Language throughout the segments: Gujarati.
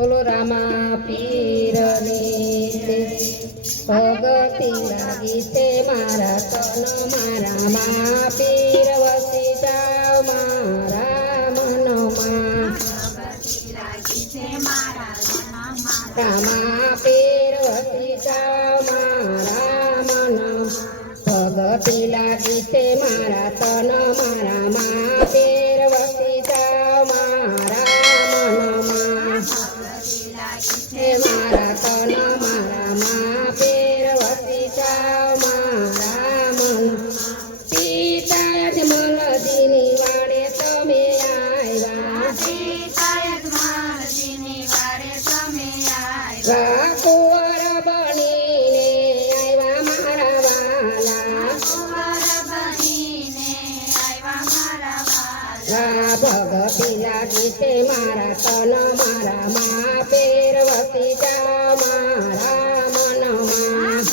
બોલો રામા પીરની ભગતી લાગી છે મારા તન મારા મા પીર વસી જાઓ મારા મનમાં રામા પીર વસી જાઓ મારા મન ભગતી લાગી છે મારા તન મારા મા પીર વસી જાઓ મારા મનમાં મારા તન મારા મા પીર વસી જાઓ મારા મન પિતા અજમલજીની વાડે તમે આવ્યા કુંવર બનીને આવ્યા મારા વાલા ભગતી લાગી છે મારા તન મારા મા પીર વસી જાઓ મારા મનમાં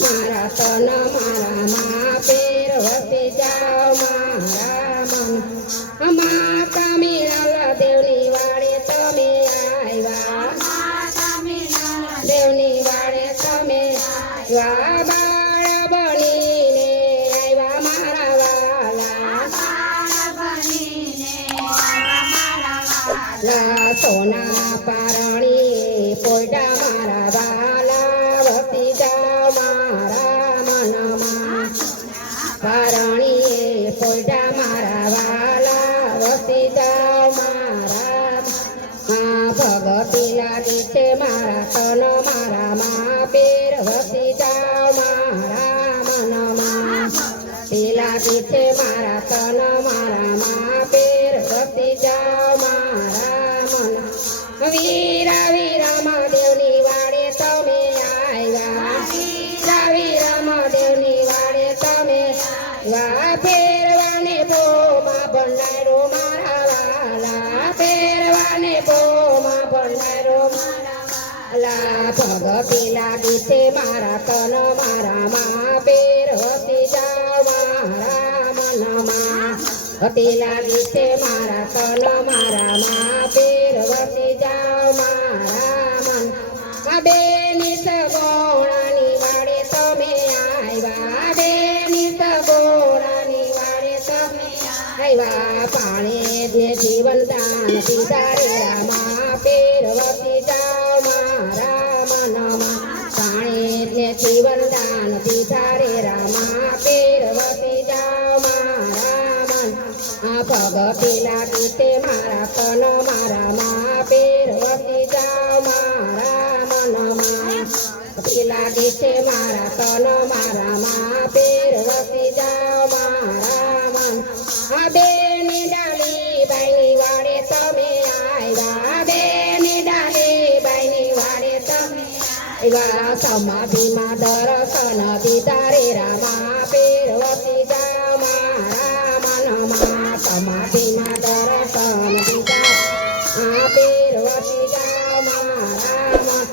મારા તન મારા મા પીર વસી જાઓ મારા મન માતા મિલલ દેવની વાડે તમે આવ્યા દેવની વાડે તમે આવ્યા બાળ બનીને આવ્યા મારા વાલા સોના પારણી પોઈટા મારા વાલા વસી જાઓ મારા મનમાં પારણી પોઈટા મારા વાલા વસી જાઓ મારા ભગતી લાગી છે મારા તન મારા મા પીર વસી જાઓ મારા મનમાં લાગી છે મારા તન મારા મા પીર વસી જાઓ મારા મન વીરા વીરા દેવની વાડે તમે આવ્યા વીરા દેવની વાડે તમે ફેરવાને બોમાં ભંડારો મારા વાલા ફેરવાને બોમાં ભંડારો મારા ભગતી લાગી છે મારા તન મારા મા પીર વસી જાઓ મારા મનમાં ભગતી લાગી છે મારા તન મારા મા પીર વસી જાઓ મારા મન બેની સગોણાની વાડે તમે આવ્યા બેની સગોણાની વાડે તમે આવ્યા પાણી ને જીવન દાન દીધા રે રામા પીર વસી જાઓ મારા મનમાં પાણી ને જીવન દાન દીધા રે રામા પીર વસી જાઓ મારા મન ભગતી લાગી છે મારા તન મારા મા પીર વસી જાઓ મારા મનમાં ભગતી લાગી છે મારા તન મારા મા પીર વસી જાઓ મારા મન બેની ડાલી બાઈની વાડે તમે આવ્યા બેની ડાલી બાઈની વાડે તમે આવ્યા સમાધિમાં દર્શન દીધા રે રામા પીર વસી જાઓ મારા મનમાં સમાધિમાં દર્શન દીધા પીર વસી જાઓ મારા મન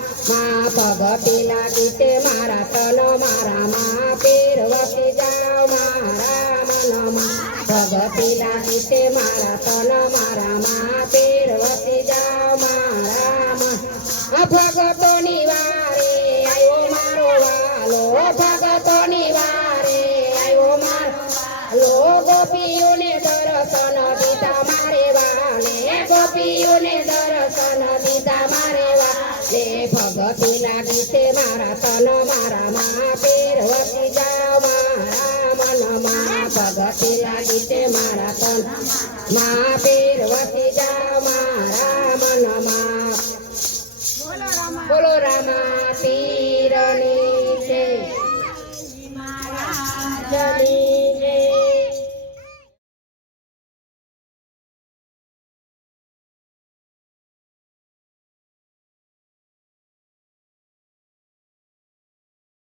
ભગતી લાગી છે મારા તન મારા મા પીર વસી જાઓ મારા મનમાં ભગતી લાગી છે મારા તન મારા મા પીર વસી જાઓ મારા મન ભગતોની વારે આવ્યો મારો વાલો ભગતોની વારે આવ્યો મારો વાલો ગોપીઓને દર્શન દીધા મારે વાલે ગોપીઓને દર્શન દીધા મારે વાલે ભગતી લાગી છે મારા તન મારા મા પીર વસી જાઓ મારા મનમાં ભગતી લાગી છે મારા તન મા પીર વસી જાઓ મારા